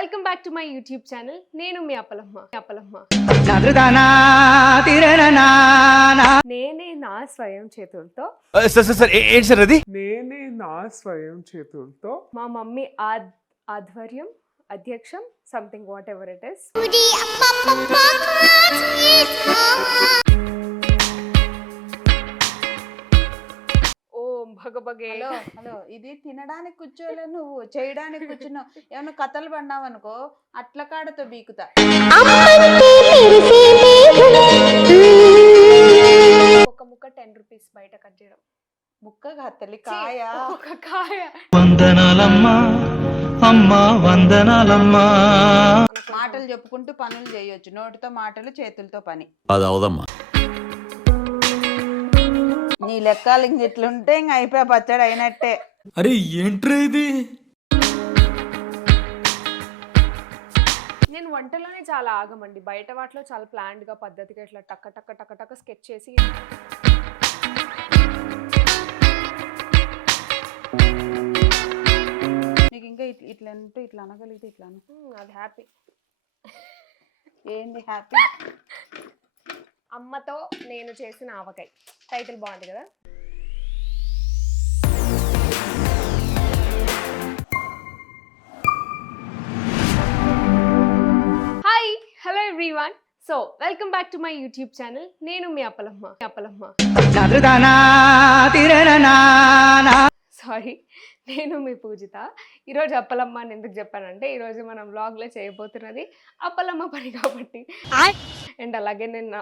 Welcome back to my YouTube channel. నేను మీ అప్పలమ్మ. నేనే నా స్వయం చేతులతో మా మమ్మీ ఆధ్వర్యం అధ్యక్షం something whatever it is భగభగే. హలో ఇది తినడానికి కూర్చోలే, నువ్వు చేయడానికి కూర్చున్నావు. ఏమన్నా కథలు పడినావు అనుకో అట్ల కాడతో బీకుతా. ఒక ముక్క 10 రూపీస్ బయట కట్ చేయడం. ముక్కగా తల్లి కాయ ఒక కాయ. వందనాలమ్మా అమ్మా వందనాలమ్మా. మాటలు చెప్పుకుంటూ పనులు చేయొచ్చు. నోటితో మాటలు, చేతులతో పని. అది అవదమ్మా. నీ లెక్కలు ఇంక ఇట్లుంటే ఇంక అయిపోయా, పచ్చడి అయినట్టే. అరే ఏంట్రా ఇది? నేను వంటలోనే చాలా ఆగమండి. బయట వాటిలో చాలా ప్లాన్డ్ గా పద్ధతిగా ఇట్లా టక్క టక్క టక్క టక్క స్కెచ్ చేసి నీకు ఇంకా ఇట్లా అంటే ఇట్లా అనగలిగితే ఇట్లా అది హ్యాపీ. ఏంది హ్యాపీ? అమ్మతో నేను చేసిన ఆవకాయ. టైటిల్ బాగుంది కదా. Hi, hello everyone. So welcome back to my YouTube channel. నేను మీ అప్పలమ్మ. సారీ, నేను మీ పూజిత. ఈరోజు అప్పలమ్మ అని ఎందుకు చెప్పానంటే ఈరోజు మనం వ్లాగ్లో చేయబోతున్నది అప్పలమ్మ పని కాబట్టి. అండ్ అలాగే నేను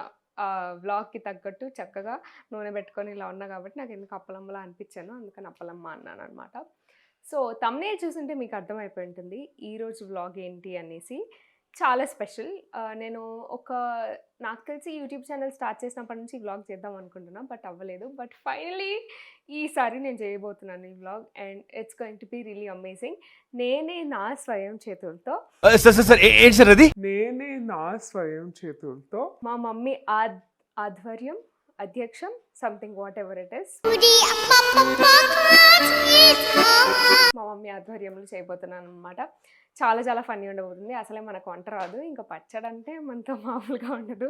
వ్లాగ్కి తగ్గట్టు చక్కగా నూనె పెట్టుకొని ఇలా ఉన్నా కాబట్టి నాకు ఎందుకు అప్పలమ్మలా అనిపించాను, అందుకని అప్పలమ్మ అన్నాను అనమాట. సో థంబ్నెయిల్ చూస్తుంటే మీకు అర్థమైపోయి ఉంటుంది ఈరోజు వ్లాగ్ ఏంటి అనేసి. చాలా స్పెషల్. నేను నాకు తెలిసి యూట్యూబ్ ఛానల్ స్టార్ట్ చేసినప్పటి నుంచి ఈ వ్లాగ్ చేద్దాం అనుకుంటున్నా, బట్ అవ్వలేదు. బట్ ఫైనలీ ఈసారి నేను చేయబోతున్నాను ఈ vlog and it's going to be really amazing. నేనే నా స్వయం చేతులతో మా మమ్మీ ఆధ్వర్యం అధ్యక్షం something whatever it is మా మమ్మీ ఆధ్వర్యంలో చేయబోతున్నాను అనమాట. చాలా చాలా ఫన్నీ ఉండబోతుంది. అసలే మనకు వంట రాదు, ఇంకా పచ్చడి అంటే మనతో మామూలుగా ఉండదు.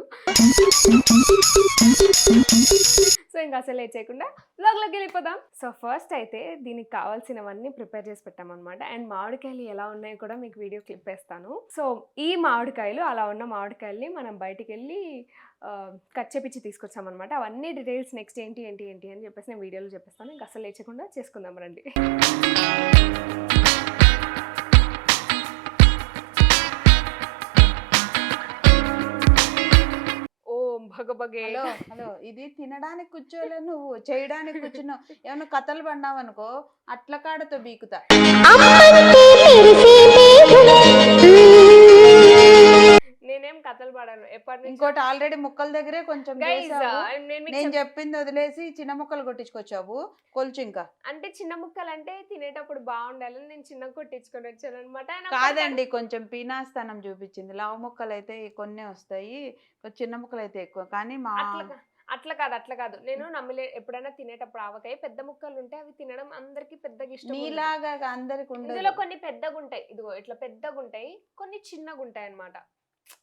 సో ఇంకా అసలు లేట్ చేయకుండా వ్లాగ్లోకి వెళ్ళిపోదాం. సో ఫస్ట్ అయితే దీనికి కావాల్సినవన్నీ ప్రిపేర్ చేసి పెట్టామన్నమాట. అండ్ మామిడికాయలు ఎలా ఉన్నాయో కూడా మీకు వీడియో క్లిప్ వేస్తాను. సో ఈ మామిడికాయలు, అలా ఉన్న మామిడికాయల్ని మనం బయటికి వెళ్ళి కట్ చేపించి తీసుకొచ్చామన్నమాట. అవన్నీ డీటెయిల్స్ నెక్స్ట్ ఏంటి అని చెప్పేసి నేను వీడియోలో చెప్పేస్తాను. ఇంకా అసలు లేచకుండా చేసుకుందాం రండి. భగభగే. హలో ఇది తినడానికి కూర్చోలే, నువ్వు చేయడానికి కూర్చున్నావు. ఏమన్నా కథలు పడినావు అనుకో అట్ల కాడతో బీకుతా. నేనేం కథలు పడాను ఎప్పటి నుంచి. ఇంకోటి ఆల్రెడీ ముక్కల దగ్గరే కొంచెం నేను చెప్పింది వదిలేసి చిన్న ముక్కలు కొట్టించుకొచ్చావు కొలుచు. ఇంకా అంటే చిన్న ముక్కలు అంటే తినేటప్పుడు బాగుండాలని నేను చిన్న కొట్టించుకొని వచ్చాను అనమాట. కాదండి, కొంచెం పీనాస్థానం చూపించింది. లావు ముక్కలు అయితే కొన్ని వస్తాయి, చిన్న ముక్కలు అయితే ఎక్కువ. కానీ మా అట్లా కాదు నేను నమ్మలే. ఎప్పుడైనా తినేటప్పుడు ఆవకాయ పెద్ద ముక్కలు ఉంటే అవి తినడం అందరికి పెద్దగా ఇష్టం. నీలాగా అందరికి ఇందులో కొన్ని పెద్దగా ఉంటాయి, ఇదిగో ఇట్లా పెద్దగా ఉంటాయి, కొన్ని చిన్నగా ఉంటాయి అనమాట.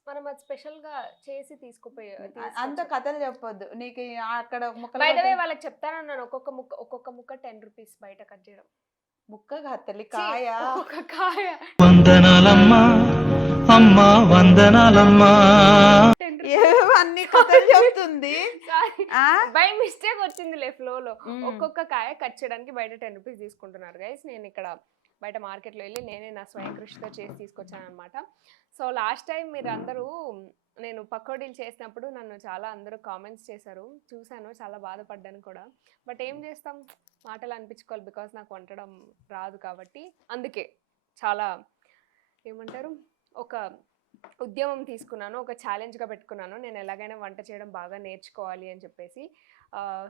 మనం అది స్పెషల్ గా చేసి తీసుకుపోయి అంత కథలు చెప్పొద్దు. నీకు అక్కడ ముక్కలు వాళ్ళకి చెప్తానన్నాను. ఒక్కొక్క ముక్క 10 రూపీస్ బయట కట్ చేయడం. ముక్కగా తల్లి కాయ ఒక కాయ. వందనాలమ్మా అమ్మా వందనాలమ్మా. అన్ని కథలు చెప్తుంది. బై మిస్టేక్ వచ్చిందిలే ఫ్లోలో. ఒక్కొక్క కాయ కట్ చేయడానికి బయట 10 రూపీస్ తీసుకుంటున్నారు గైస్. నేను ఇక్కడ బయట మార్కెట్లో వెళ్ళి నేనే నా స్వయం కృషితో చేసి తీసుకొచ్చాను అనమాట. సో లాస్ట్ టైం మీరు అందరూ నేను పకోడీలు చేసినప్పుడు నన్ను చాలా అందరూ కామెంట్స్ చేశారు, చూశాను, చాలా బాధపడ్డాను కూడా. బట్ ఏం చేస్తాం, మాటలు అనిపించుకోవాలి, బికాస్ నాకు వండడం రాదు కాబట్టి. అందుకే చాలా ఏమంటారు, ఒక ఉద్యమం తీసుకున్నాను, ఒక ఛాలెంజ్గా పెట్టుకున్నాను. నేను ఎలాగైనా వంట చేయడం బాగా నేర్చుకోవాలి అని చెప్పేసి.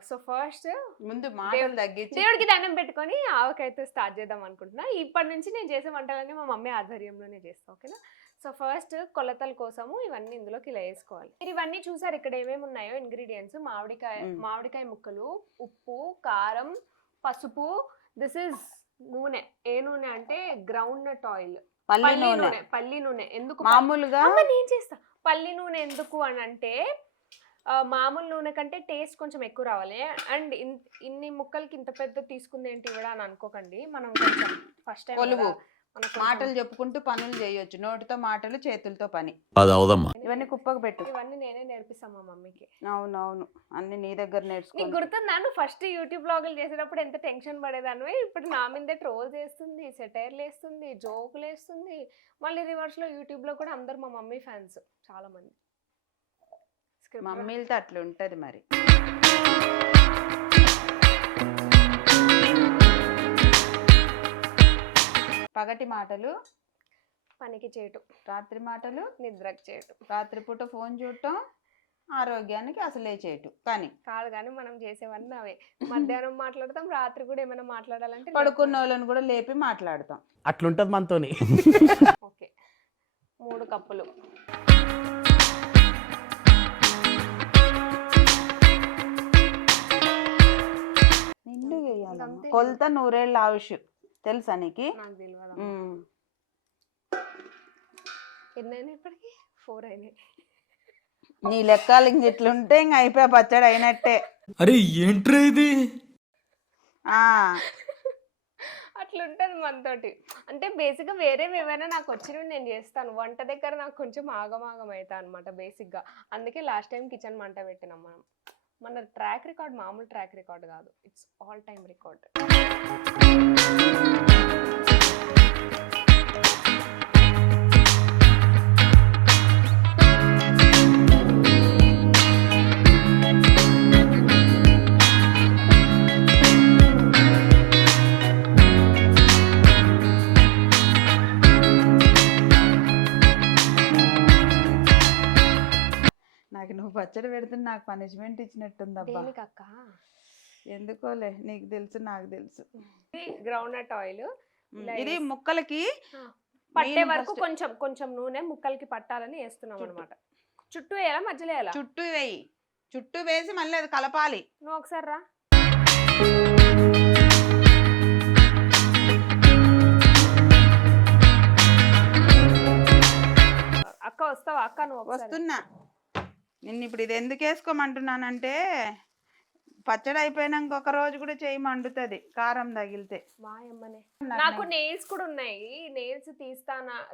సో ఫస్ట్ ముందు మాటలు తగ్గించి దేవుడికి దండం పెట్టుకొని ఆవకాయతో స్టార్ట్ చేద్దాం అనుకుంటున్నా. ఇప్పటి నుంచి నేను చేసే వంటలన్నీ మా మమ్మీ ఆధ్వర్యంలోనే చేస్తాను, ఓకేనా? సో ఫస్ట్ కొలతల కోసము ఇవన్నీ ఇందులోకి ఇలా వేసుకోవాలి. మీరు ఇవన్నీ చూసారు ఇక్కడ ఏమేమి ఉన్నాయో ఇంగ్రీడియంట్స్. మామిడికాయ ముక్కలు, ఉప్పు, కారం, పసుపు. దిస్ ఇస్ నూనె. ఏ నూనె అంటే గ్రౌండ్ నట్ ఆయిల్. పల్లి నూనె పల్లి నూనె ఎందుకు మామూలుగా అమ్మ నేను చేస్తా. పల్లి నూనె ఎందుకు అని అంటే మామూలు నూనె కంటే టేస్ట్ కొంచెం ఎక్కువ రావాలి. అండ్ ఇన్ని ముక్కలకి ఇంత పెద్ద తీసుకుంది ఏంటి ఇవ్వడా అని అనుకోకండి. మనం కొంచెం ఫస్ట్ టైం కొలువు మాటలు చెప్పుకుంటూ పనులు చేయొచ్చు. నోటితో మాటలు, చేతులతో పని. అది అవదమ్మా. ఇవన్నీ కుప్పకు పెట్టు. ఇవన్నీ నేనే నేర్పిస్తాను మా మమ్మీకి. అవునవును, అన్ని నీ దగ్గర నేర్చుకో. నీకు గుర్తుందా నువ్వు ఫస్ట్ యూట్యూబ్ బ్లాగులు చేసేటప్పుడు ఎంత టెన్షన్ పడేదాన్ని? ఇప్పుడు నా మీదే ట్రోల్ చేస్తుంది, సెటైర్లు వేస్తుంది, జోకులు వేస్తుంది. మళ్ళీ రివర్స్ లో యూట్యూబ్ లో కూడా అందరు మా మమ్మీ ఫ్యాన్స్ చాలా మంది. మమ్మీలతో అట్లా ఉంటది మరి. పగటి మాటలు పనికి చేయటం, రాత్రి మాటలు నిద్రకు చేయటం, రాత్రిపూట ఫోన్ చూడటం ఆరోగ్యానికి అసలే చేయటం. కానీ కాదు కానీ మనం చేసేవన్నీ అవే. మధ్యాహ్నం మాట్లాడతాం, రాత్రి కూడా ఏమైనా మాట్లాడాలంటే పడుకున్న వాళ్ళని కూడా లేపి మాట్లాడతాం. అట్లుంటది మనతోని. ఓకే 3 కప్పులు. నిండు వేయాలి. కొలత 100 ఏళ్ళ ఆయుష్ తెలుసా నీకు? నాకు తెలియదు. ఎన్నైనా ఇప్పటికి 4 అయినాయి. నీ లెక్కలు ఇంక ఇట్లుంటే ఇంక అయిపోయా పచ్చడి అయినట్టే. అరే ఏంట్రా ఇది? అట్లుంటది మనతోటి. అంటే బేసిక్గా వేరేవి ఏమైనా నాకు వచ్చినవి నేను చేస్తాను. వంట దగ్గర నాకు కొంచెం ఆగమాగం అవుతా అనమాట బేసిక్గా. అందుకే లాస్ట్ టైం కిచెన్ మంట పెట్టినాం మనం. మన ట్రాక్ రికార్డ్ మామూలు ట్రాక్ రికార్డ్ కాదు, ఇట్స్ ఆల్ టైమ్ రికార్డ్. నాకు నువ్వు పచ్చడి పెడితే నాకు పనిష్మెంట్ ఇచ్చినట్టుందబ్బా. అక్క ఎందుకోలే, నీకు తెలుసు నాకు తెలుసు. గ్రౌండ్ నట్ ఆయిల్ ఇది ముక్కలకి పట్టే వరకు కొంచెం కొంచెం నూనె ముక్కలకి పట్టాలని వేస్తున్నాం అనమాట. చుట్టూ వేయాలా మధ్యలో వేయాలా? చుట్టూ వేయి. చుట్టూ వేసి మళ్ళీ అది కలపాలి. నువ్వు ఒకసారి రా. అక్క వస్తావా? అక్క నువ్వు వస్తున్నా. నిన్ను ఇప్పుడు ఇది ఎందుకు వేసుకోమంటున్నానంటే పచ్చడి అయిపోయినాక ఒక రోజు కూడా చేయి మండుతుంది కారం తగిలితే. మాయమ్మనే. నాకు నెయిల్స్ కూడా ఉన్నాయి. నెయిల్స్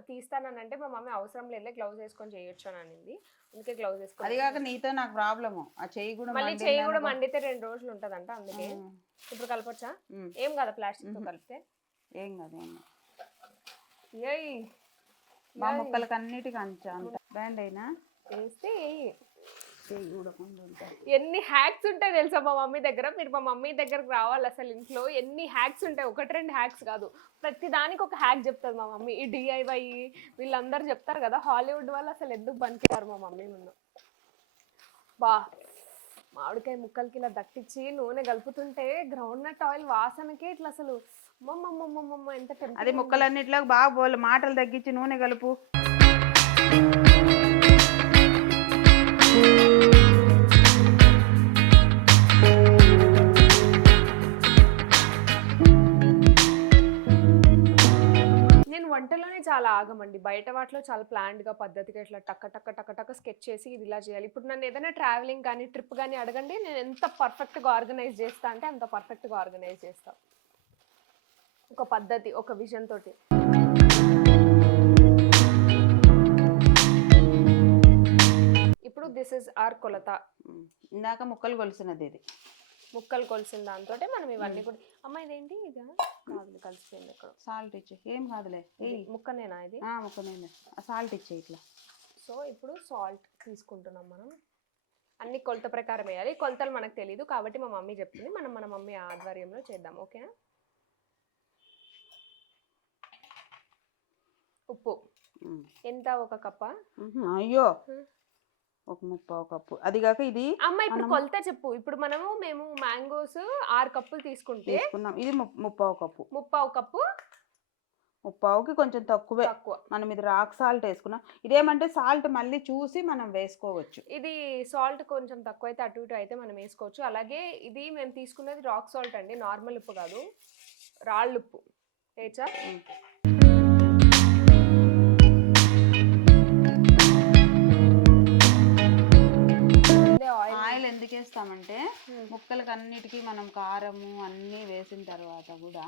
తీస్తానంటే మా మమ్మీ అవసరం లేదు, గ్లౌజ్ వేసుకొని చేయొచ్చు అని అనింది. అందుకే గ్లౌజ్ వేసుకొని. అది కాక నీతో నాకు ప్రాబ్లము, ఆ చెయ్యి కూడా మళ్ళీ చెయ్యి కూడా మండితే 2 రోజులు ఉంటదంట. అందుకే ఇప్పుడు కలపొచ్చా? ఏం కదా ప్లాస్టిక్ తో కలిపితే ఏం కాదు. ఏయ్ మా ముక్కలకి అన్నిటికీ అంత బ్యాండ్ అయినా వేస్తే ఎన్ని హ్యాక్స్ ఉంటాయి తెలుసా మా మమ్మీ దగ్గర. మీరు మా మమ్మీ దగ్గరకు రావాలి అసలు. ఇంట్లో ఎన్ని హ్యాక్స్ ఉంటాయి, 1-2 హ్యాక్స్ కాదు. ప్రతి దానికి ఒక హ్యాక్ చెప్తుంది మా మమ్మీ. ఈ DIY వీళ్ళందరూ చెప్తారు కదా, హాలీవుడ్ వాళ్ళు అసలు ఎందుకు బనికారు మా మమ్మీ ముందు. బా మామిడికాయ ముక్కలకి ఇలా దట్టించి నూనె కలుపుతుంటే గ్రౌండ్ నట్ ఆయిల్ వాసనకే ఇట్లా అసలు మమ్మమ్మ ఎంత టెంప్టింగ్. అది ముక్కలన్నిట్లో బాగా బోలు మాటలు తగ్గించి నూనె కలుపు. నేను వంటలోనే చాలా ఆగమండి. బయట వాటిలో చాలా ప్లాన్డ్గా పద్ధతిగా ఇట్లా టక్క స్కెచ్ చేసి ఇది ఇలా చేయాలి. ఇప్పుడు నన్ను ఏదైనా ట్రావెలింగ్ కానీ ట్రిప్ కానీ అడగండి, నేను ఎంత పర్ఫెక్ట్గా ఆర్గనైజ్ చేస్తా అంటే అంత పర్ఫెక్ట్గా ఆర్గనైజ్ చేస్తా. ఒక పద్ధతి, ఒక విజన్ తోటి. ఇప్పుడు దిస్ ఇస్ ఆర్ కొలత. ఇందాక ముక్కలు కొలిసినది ఇది. ముక్కలు కొలిసిన దాంతో మనం ఇవన్నీ కూడా. అమ్మ ఇదేంటి? ఇదా కాదు, కలిసిపోయింది ఇక్కడ. సాల్ట్ ఇచ్చే. ఏం కాదులే. ముక్కనేనా ఇది? ముక్కనేనా. సాల్ట్ ఇచ్చే ఇట్లా. సో ఇప్పుడు సాల్ట్ తీసుకుంటున్నాం మనం. అన్ని కొలత ప్రకారం వేయాలి. కొలతలు మనకు తెలీదు కాబట్టి మా మమ్మీ చెప్తుంది. మనం మన మమ్మీ ఆధ్వర్యంలో చేద్దాం. ఓకేనా? ఉప్పు ఎంత? 1 కప్పా? అయ్యో 1/3 కప్పు. అది కాక ఇది అమ్మ ఇప్పుడు కొలత చెప్పు. ఇప్పుడు మేము మ్యాంగోస్ 6 కప్పులు తీసుకుంటే ఇది 3/4 కప్పు. 3/4 కప్పు. 3/4కి కొంచెం తక్కువే. మనం ఇది రాక్ సాల్ట్ వేసుకున్నాం. ఇదేమంటే సాల్ట్ మళ్ళీ చూసి మనం వేసుకోవచ్చు. ఇది సాల్ట్ కొంచెం తక్కువ అయితే అటు ఇటు అయితే మనం వేసుకోవచ్చు. అలాగే ఇది మేము తీసుకున్నది రాక్ సాల్ట్ అండి, నార్మల్ ఉప్పు కాదు, రాళ్ళు ఉప్పు. వేచా ముక్కలకి అన్నిటికీ మనం కారము అన్నీ వేసిన తర్వాత కూడా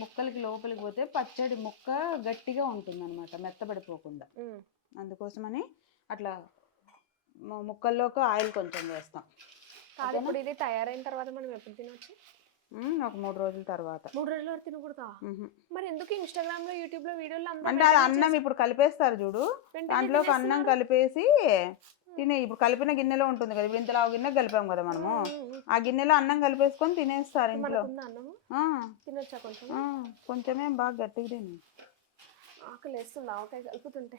ముక్కలకి లోపలికి పోతే పచ్చడి ముక్క గట్టిగా ఉంటుంది అనమాట, మెత్తబడిపోకుండా. అందుకోసమని అట్లా ముక్కల్లోకి ఆయిల్ కొంచెం వేస్తాం. కాదు, ఇప్పుడు ఇది తయారైన తర్వాత మనం ఎప్పుడు తినొచ్చు? ఒక 3 రోజుల తర్వాత. 3 రోజుల వరకు తినకూడదా? మరి ఎందుకు ఇన్స్టాగ్రామ్ లో యూట్యూబ్ లో వీడియోలు అంటే అది అన్నం ఇప్పుడు కలిపేస్తారు చూడు, దాంట్లోకి అన్నం కలిపేసి తినే. ఇప్పుడు కలిపిన గిన్నెలో ఉంటుంది కదా, ఇప్పుడు ఇంతలో గిన్నె కలిపాం కదా మనము, ఆ గిన్నెలో అన్నం కలిపేసుకొని తినేస్తారు ఇంట్లో. తినొచ్చా? కొంచెం కొంచెమేం బాగా గట్టిగా తిని. ఆకలి వేస్తుంది ఆవకాయ కలుపుతుంటే.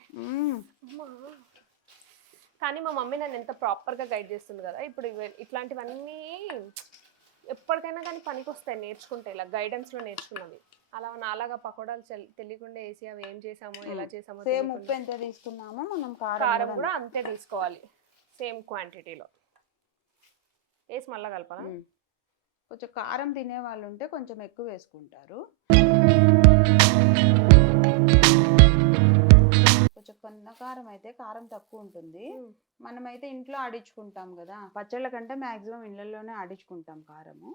కానీ మా మమ్మీ నన్ను ఎంత ప్రాపర్గా గైడ్ చేస్తుంది కదా. ఇప్పుడు ఇట్లాంటివన్నీ ఎప్పటికైనా కానీ పనికి వస్తాయి నేర్చుకుంటే, ఇలా గైడెన్స్లో నేర్చుకున్నవి. అలా నాలాగా పకోడాలు తెలియకుండా వేసి అవి ఏం చేసామో ఎలా చేసామో. సేమ్ ఉప్పు ఎంత తీసుకున్నామో మనం కారం కూడా అంతే తీసుకోవాలి, సేమ్ క్వాంటిటీలో వేసి మళ్ళీ కలపాలా. కొంచెం కారం తినే వాళ్ళు ఉంటే కొంచెం ఎక్కువ వేసుకుంటారు, కొంచెం కొన్న కారం అయితే కారం తక్కువ ఉంటుంది. మనమైతే ఇంట్లో ఆడించుకుంటాం కదా, పచ్చళ్ళ కంటే మ్యాక్సిమం ఇళ్ళల్లోనే ఆడించుకుంటాం కారము.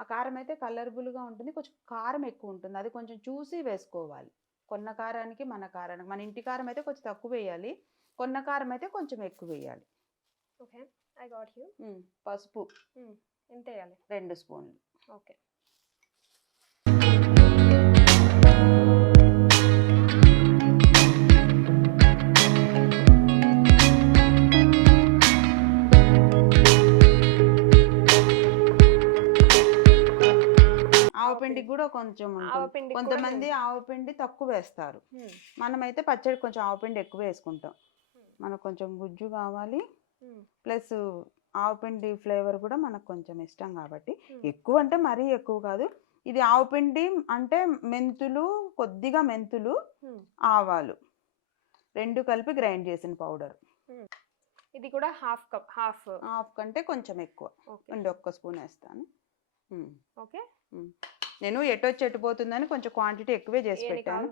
ఆ కారం అయితే కలర్ఫుల్గా ఉంటుంది, కొంచెం కారం ఎక్కువ ఉంటుంది, అది కొంచెం చూసి వేసుకోవాలి. కొన్న కారానికి మన కారానికి, మన ఇంటి కారం అయితే కొంచెం తక్కువ వేయాలి, కొన్న కారం అయితే కొంచెం ఎక్కువ వేయాలి. Okay, I got you. పసుపు ఎంత వేయాలి? 2 స్పూన్లు. ఓకే. ఆవపిండికి కూడా కొంచెం ఉంటుంది, కొంతమంది ఆవపిండి తక్కువ వేస్తారు, మనమైతే పచ్చడి కొంచెం ఆవపిండి ఎక్కువ వేసుకుంటాం. మనకు కొంచెం గుజ్జు కావాలి, ప్లస్ ఆవపిండి ఫ్లేవర్ కూడా మనకు కొంచెం ఇష్టం కాబట్టి. ఎక్కువ అంటే మరీ ఎక్కువ కాదు. ఇది ఆవపిండి అంటే మెంతులు, కొద్దిగా మెంతులు, ఆవాలు 2 కలిపి గ్రైండ్ చేసిన పౌడర్. ఇది కూడా హాఫ్ కప్, హాఫ్ కంటే కొంచెం ఎక్కువ. 1 స్పూన్ వేస్తాను. ఓకే. నేను ఎటొచ్చి ఎట్టుపోతుందని కొంచెం క్వాంటిటీ ఎక్కువే చేసి పెట్టాను.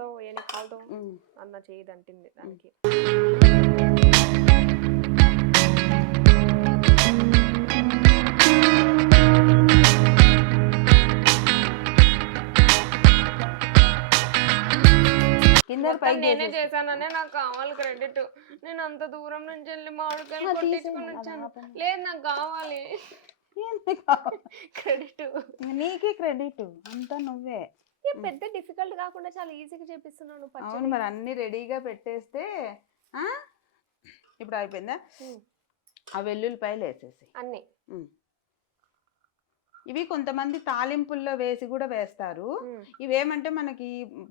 అన్న చేయదంటుంది దానికి. నేనే చేశాననే నాకు కావాలి క్రెడిట్. నేను అంత దూరం నుంచి వెళ్ళి మామిడికాయలు కొట్టించుకుని వచ్చాను. లేదు, నాకు కావాలి క్రెడిట్. నీకే క్రెడిట్ అంతా నువ్వే. పెద్ద డిఫికల్ట్ కాకుండా చాలా ఈజీగా చేపిస్తున్నాను. అవును, మరి అన్ని రెడీగా పెట్టేస్తే. ఇప్పుడు అయిపోయిందా? ఆ వెల్లుల్లిపాయలు వేసేసి అన్ని. ఇవి కొంతమంది తాలింపుల్లో వేసి కూడా వేస్తారు. ఇవేమంటే మనకి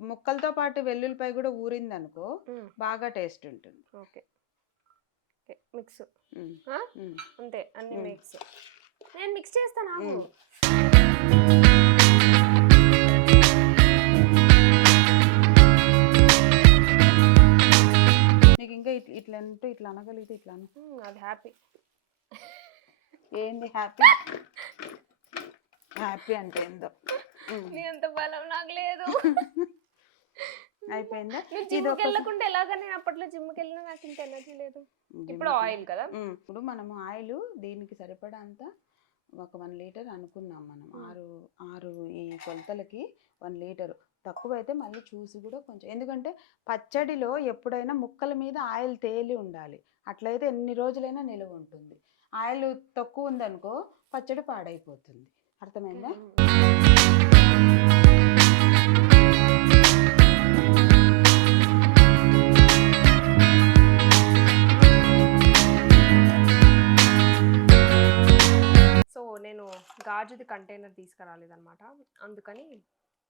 ముక్కలతో పాటు వెల్లుల్లిపాయ కూడా ఊరింది అనుకో, బాగా టేస్ట్ ఉంటుంది. ఓకే, మిక్స్ అంతే, అన్ని మిక్స్. నేను మిక్స్ చేస్తాను. నీకు ఇంకా ఇట్లా అంటే ఇట్లా అనగలిగితే ఇట్లా అది హ్యాపీ. ఏంది హ్యాపీ? హ్యాపీ అంటే ఏందో. ఎంత బలం నాకు లేదు. అయిపోయిందా? జిమ్కి వెళ్ళకుండా ఎలాగా? నేను అప్పట్లో జిమ్కి వెళ్ళినా నాకు ఇంత ఎనర్జీ లేదు. ఇప్పుడు ఆయిల్ కదా, ఇప్పుడు మనము ఆయిల్ దీనికి సరిపడా అంతా ఒక 1 లీటర్ అనుకున్నాం మనం. 6 ఈ కొలతలకి 1 లీటరు. తక్కువైతే మళ్ళీ చూసి కూడా కొంచెం, ఎందుకంటే పచ్చడిలో ఎప్పుడైనా ముక్కల మీద ఆయిల్ తేలి ఉండాలి, అట్లయితే ఎన్ని రోజులైనా నిలువ ఉంటుంది. ఆయిల్ తక్కువ ఉందనుకో పచ్చడి పాడైపోతుంది. అర్థమైందా? సో నేను గాజుది కంటైనర్ తీసుకురాలేదన్నమాట, అందుకని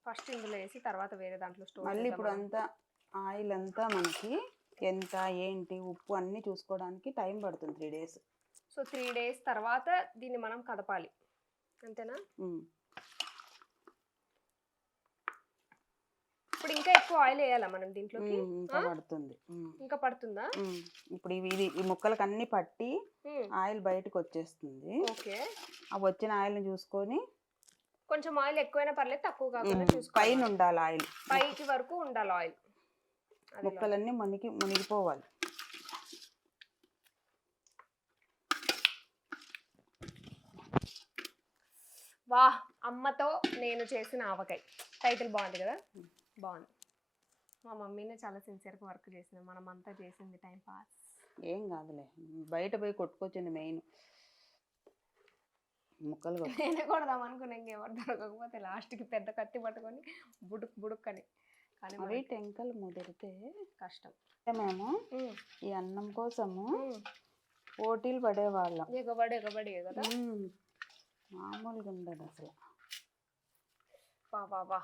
ఫస్ట్ ఇందులో వేసి తర్వాత వేరే దాంట్లో స్టోర్. మళ్ళీ ఇప్పుడు అంతా ఆయిల్ అంతా మనకి ఎంత ఏంటి ఉప్పు అన్నీ చూసుకోవడానికి టైం పడుతుంది 3 days. సో 3 days తర్వాత దీన్ని మనం కదపాలి, అంతేనా? ఇప్పుడు ఇంకా ఎక్కువ ఆయిల్ వేయాలా మనం దీంట్లోకి? ఇంకా పడుతుందా? ఇప్పుడు ఈ ముక్కలకు అన్ని పట్టి ఆయిల్ బయటకు వచ్చేస్తుంది. ఓకే, ఆ వచ్చిన ఆయిల్ని చూసుకొని కొంచెం ఆయిల్ ఎక్కువైనా పర్లేదు, తక్కువ కాకుండా చూసుకోవాలి. పైన ఉండాలి ఆయిల్, పైకి వరకు ఉండాలి ఆయిల్. ముక్కలన్నీ మునిగిపోవాలి. వా అమ్మతో నేను చేసిన ఆవకాయ టైటిల్ బాగుంది కదా, బాగుంది. మా మమ్మీనే చాలా సిన్సియర్గా వర్క్ చేసింది, మనం అంతా చేసింది టైం పాస్. ఏం కాదులే, బయట పోయి కొట్టుకొచ్చింది మెయిన్ ముక్కలు కొట్టు. నేనే కొడదాం అనుకున్నా, ఇంకెవరు దొరకకపోతే లాస్ట్కి పెద్ద కత్తి పట్టుకొని బుడుక్ బుడుక్ అని. కానీ అవి టెంకలు ముదిరితే కష్టం. మేము ఈ అన్నం కోసము పోటీలు పడేవాళ్ళం. ఎగబడి కదా, మామూలుగా ఉండదు అసలు. బా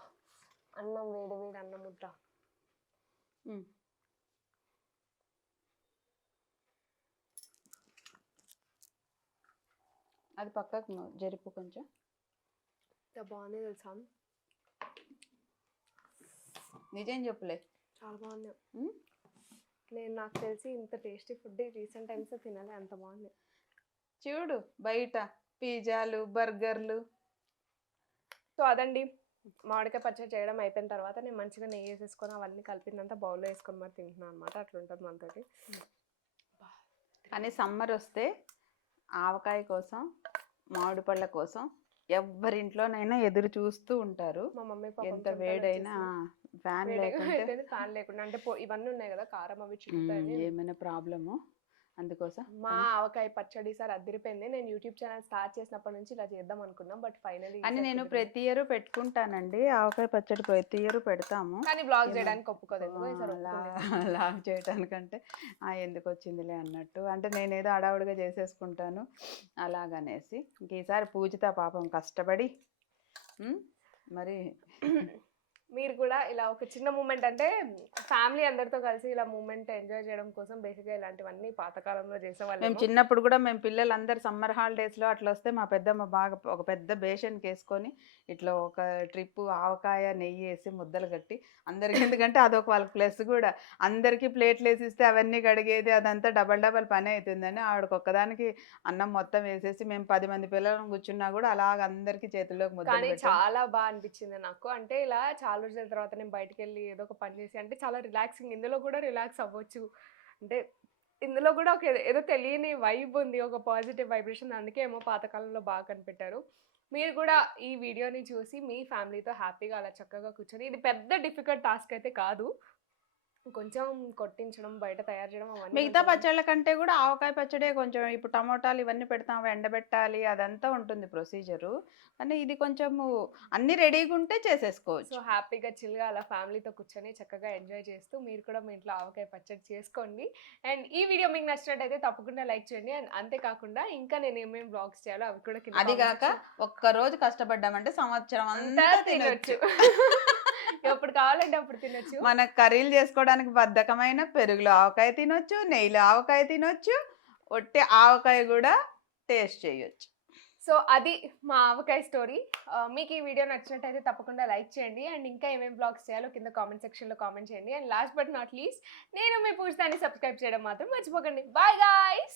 అన్నం వేడి వేడి అన్నం ముద్ద. అది పక్కకు జరిపు కొంచెం. బాగుంది తెలుసా, నిజం చెప్పులే, చాలా బాగుంది. నేను నాకు తెలిసి ఇంత టేస్టీ ఫుడ్ రీసెంట్ టైమ్స్ తినాలి, అంత బాగుంది. చూడు బయట పిజ్జాలు బర్గర్లు. సో అదండి, మామిడికాయ పచ్చడి చేయడం అయిపోయిన తర్వాత నేను మంచిగా నెయ్యి వేసేసుకొని అవన్నీ కలిపినంత బౌల్లో వేసుకొని మరి తింటున్నాను అనమాట. అట్లా ఉంటుంది మనతోటి. కానీ సమ్మర్ వస్తే ఆవకాయ కోసం, మామిడి పళ్ళ కోసం ఎవరింట్లోనైనా ఎదురు చూస్తూ ఉంటారు. మా మమ్మీ ఎంత వేడైనా ఫ్యాన్ లేకుంటే ఫ్యాన్ లేకుండా, అంటే ఇవన్నీ ఉన్నాయి కదా కారం అవి చిక్కుతాయని ఏమైనా ప్రాబ్లము, అందుకోసం మా ఆవకాయ పచ్చడి సార్ అదిరిపోయింది. నేను యూట్యూబ్ ఛానల్ స్టార్ట్ చేసినప్పటి నుంచి ఇలా చేద్దాం అనుకున్నాం, బట్ ఫైనల్లీ అని నేను ప్రతి ఇయర్ పెట్టుకుంటానండి. ఆవకాయ పచ్చడి ప్రతి ఇయర్ పెడతాము, కానీ బ్లాగ్ చేయడానికి ఒప్పుకోదు. లాగ్ చేయడానికంటే ఎందుకు వచ్చిందిలే అన్నట్టు, అంటే నేనేదో అడావుడిగా చేసేసుకుంటాను అలాగనేసి. ఇంక ఈసారి పూజిత పాపం కష్టపడి మరి మీరు కూడా ఇలా ఒక చిన్న మూమెంట్, అంటే ఫ్యామిలీ అందరితో కలిసి ఇలా మూమెంట్ ఎంజాయ్ చేయడం కోసం బేసిక్గా ఇలాంటివన్నీ పాతకాలంలో చేసేవాళ్ళు. మేము చిన్నప్పుడు కూడా మేము పిల్లలందరూ సమ్మర్ హాలిడేస్లో అట్లా వస్తే మా పెద్దమ్మ బాగా ఒక పెద్ద బేషన్కి వేసుకొని ఇట్లా ఒక ట్రిప్పు ఆవకాయ నెయ్యి వేసి ముద్దలు కట్టి అందరికి, ఎందుకంటే అదొక వాళ్ళకి ప్లస్ కూడా, అందరికీ ప్లేట్లు వేసిస్తే అవన్నీ కడిగేది అదంతా డబల్ పని అవుతుందని ఆవిడకి ఒక్కదానికి అన్నం మొత్తం వేసేసి మేము 10 మంది పిల్లలను కూర్చున్నా కూడా అలాగ అందరికీ చేతుల్లోకి ముద్దలు కానీ పెట్టి. చాలా బాగా అనిపించింది నాకు. అంటే ఇలా చాలా రోజుల తర్వాత నేను బయటకు వెళ్ళి ఏదో ఒక పని చేసి, అంటే చాలా రిలాక్సింగ్, ఇందులో కూడా రిలాక్స్ అవ్వచ్చు. అంటే ఇందులో కూడా ఒక ఏదో తెలియని వైబ్ ఉంది, ఒక పాజిటివ్ వైబ్రేషన్. అందుకే ఏమో పాతకాలంలో బాగా కనిపెట్టారు. మీరు కూడా ఈ వీడియోని చూసి మీ ఫ్యామిలీతో హ్యాపీగా అలా చక్కగా కూర్చొని, ఇది పెద్ద డిఫికల్ట్ టాస్క్ అయితే కాదు, కొంచెం కొట్టించడం, బయట తయారు చేయడం అవన్నీ. మిగతా పచ్చళ్ళ కంటే కూడా ఆవకాయ పచ్చడే కొంచెం, ఇప్పుడు టమోటాలు ఇవన్నీ పెడతాం, ఎండబెట్టాలి, అదంతా ఉంటుంది ప్రొసీజరు. కానీ ఇది కొంచెము అన్ని రెడీగా ఉంటే చేసేసుకోవచ్చు. సో హ్యాపీగా చిల్గా అలా ఫ్యామిలీతో కూర్చొని చక్కగా ఎంజాయ్ చేస్తూ మీరు కూడా మీ ఇంట్లో ఆవకాయ పచ్చడి చేసుకోండి. అండ్ ఈ వీడియో మీకు నచ్చినట్టయితే తప్పకుండా లైక్ చేయండి. అండ్ అంతేకాకుండా ఇంకా నేను ఏమేమి బ్లాగ్స్ చేయాలో అవి కూడా కింద, అది కాక ఒక్క రోజు కష్టపడ్డామంటే సంవత్సరం అంతా తినొచ్చు. ఎప్పుడు కావాలంటే అప్పుడు తినొచ్చు. మనకు కర్రీలు చేసుకోవడానికి బద్ధకమైన పెరుగులో ఆవకాయ తినొచ్చు, నెయ్యిలో ఆవకాయ తినొచ్చు, ఒట్టి ఆవకాయ కూడా టేస్ట్ చేయొచ్చు. సో అది మా ఆవకాయ స్టోరీ. మీకు ఈ వీడియో నచ్చినట్టయితే తప్పకుండా లైక్ చేయండి. అండ్ ఇంకా ఏమేమి బ్లాగ్స్ చేయాలో కింద కామెంట్ సెక్షన్లో కామెంట్ చేయండి. And last but not least, నేను మీ పూజితాన్ని సబ్స్క్రైబ్ చేయడం మాత్రం మర్చిపోకండి. Bye guys.